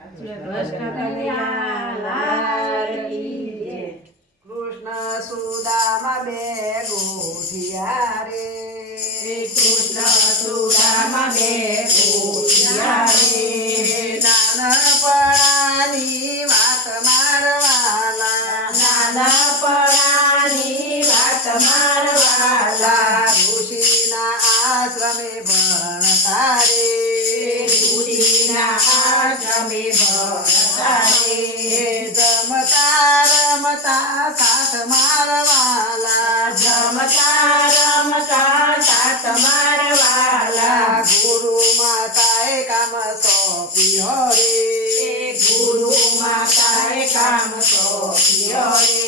કૃષ્ણ કનૈયા લાલ કી જય. કૃષ્ણ સુદામા બે ગોઠિયા રે, કૃષ્ણ સુદામા બે ગોઠિયા રે. નાનપણાની વાત મારવાલા, નાનપણાની વાત મારવાલા. ઋષિના આશ્રમે ભણતા રે, ઋષિના આશ્રમે ભણતા રે. જમતા રમતા સાથ મારવાલા, જમતા રમતા સાથ મારવાલા. ગુરુ માતાએ કામ સોંપ્યો રે, ગુરુ માતાએ કામ સોંપ્યો રે.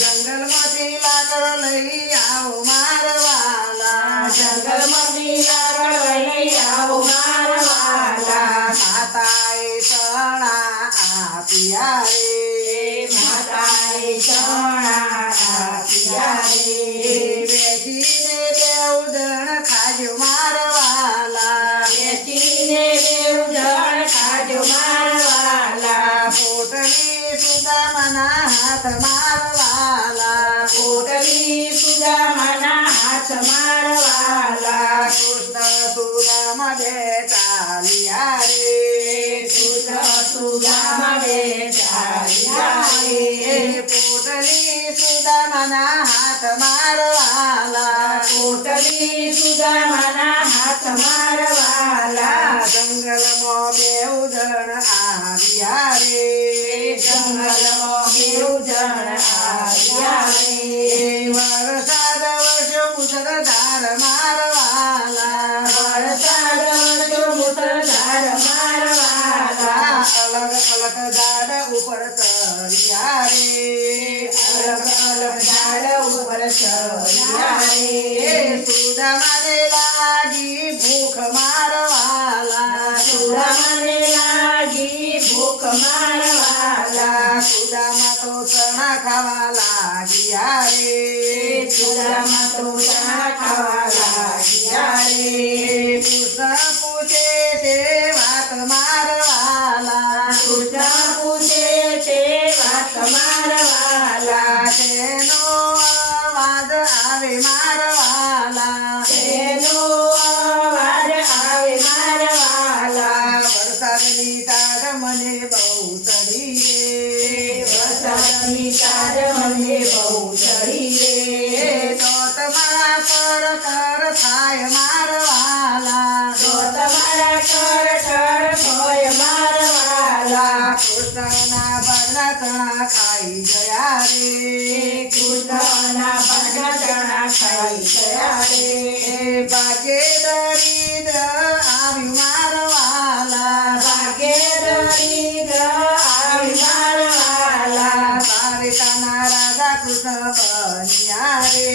જંગલમાંથી લાકડ લઈ આવો મારવાલા, જંગલમાંથી લાકડ લઈ આવો મારવાલા. માતાએ ચણા આપ્યા રે, માતાએ ચણા આપ્યા રે. બેસીને બેઉ જણ ખાજો મારવાલા, બેસીને બેઉ જણ ખાજો મારવાલા. પોટલી સુદામાના હાથ મારવાલા, પોટલી સુદામાના હાથ મારવાલા. કૃષ્ણ સુદામા બે ચાલ્યા રે, કૃષ્ણ સુદામા બે ચાલ્યા રે. પોટલી સુદામાના હાથ મારવાલા, પોટલી સુદામાના હાથ મારવાલા. જંગલમાં બેઉ જણ આવ્યા રે, જંગલમાં બેઉ જણ આવ્યા રે. વરસાદ વર્ષો મુસળધાર મારવાલા, વરસાદ વર્ષો મુસળધાર મારવાલા. અલગ અલગ ઝાડ ઉપર ચડ્યા રે, અલગ અલગ ઝાડ ઉપર ચડ્યા રે. સુદામાને લાગી ભૂખ મારવાલા, સુદામાને લાગી ભૂખ મારવાલા. સુદામા તો ચણા ખાવા લાગ્યા રે, સુદામા તો ચણા ખાવા લાગ્યા રે. કૃષ્ણ પૂછે છે વાત મારવાલા, કૃષ્ણ પૂછે છે વાત મારવાલા. તેનો અવાજ આવે મારવાલા, તેનો અવાજ આવે મારવાલા. વરસાદની તાર મને બહુ ચડી રે, વરસાદની તાર મને બહુ ચડી રે. તો તમારા કર કર થાય મારવાલા, તો તમારા કર કર ભય મારવાલા. કૃષ્ણના ભાગના ચણા ખાઈ ગયા રે, કૃષ્ણના ભાગના ચણા ખાઈ ગયા રે. ભાગે દરિદ્ર આવ્યું મારવાલા, ભાગે દરિદ્ર આવી મારવાલા. દ્વારિકાના રાજા કૃષ્ણ બન્યા રે,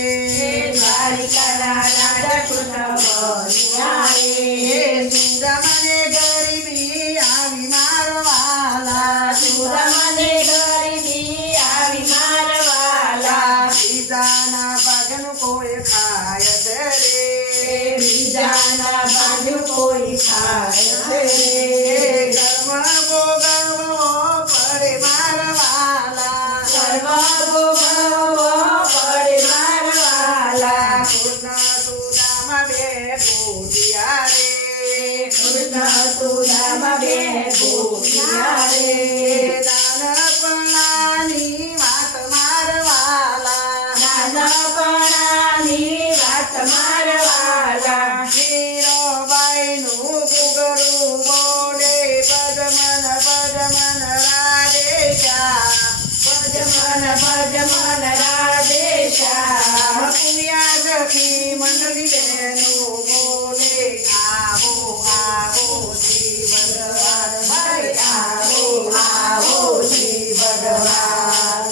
દ્વારિકાના રાજા કૃષ્ણ બન્યા રે. સુદામાને ગરીબી આવી મારવાલા, સુદામાને ગરીબી આવી મારવાલા. બીજાના ભાગનું કોઈ ખાય છે રે, બીજાના બાજુ કોઈ ખાય છે રે. કર્મ ભોગવવો પડે મારવાલા, સર્વ ભોગવવો પડે મારવાલા. કૃષ્ણ સુદામા બે ગોઠિયા રે, કૃષ્ણ સુદામા બે ગોઠિયા રે. નાનપણાની વાત મારવાલા, નાનપણાની વાત મારવાલા. હીરોબાઈનું ઘૂઘરું બોલે ભજમન ભજમન રાધેશ્યામ, ભજમન ભજમન રાધેશ્યામ. પુણ્યા સખી મંડળી બેનું બોલે આવો આવો શ્રી ભગવાન ભાઈ આવો આવો શ્રી ભગવાન.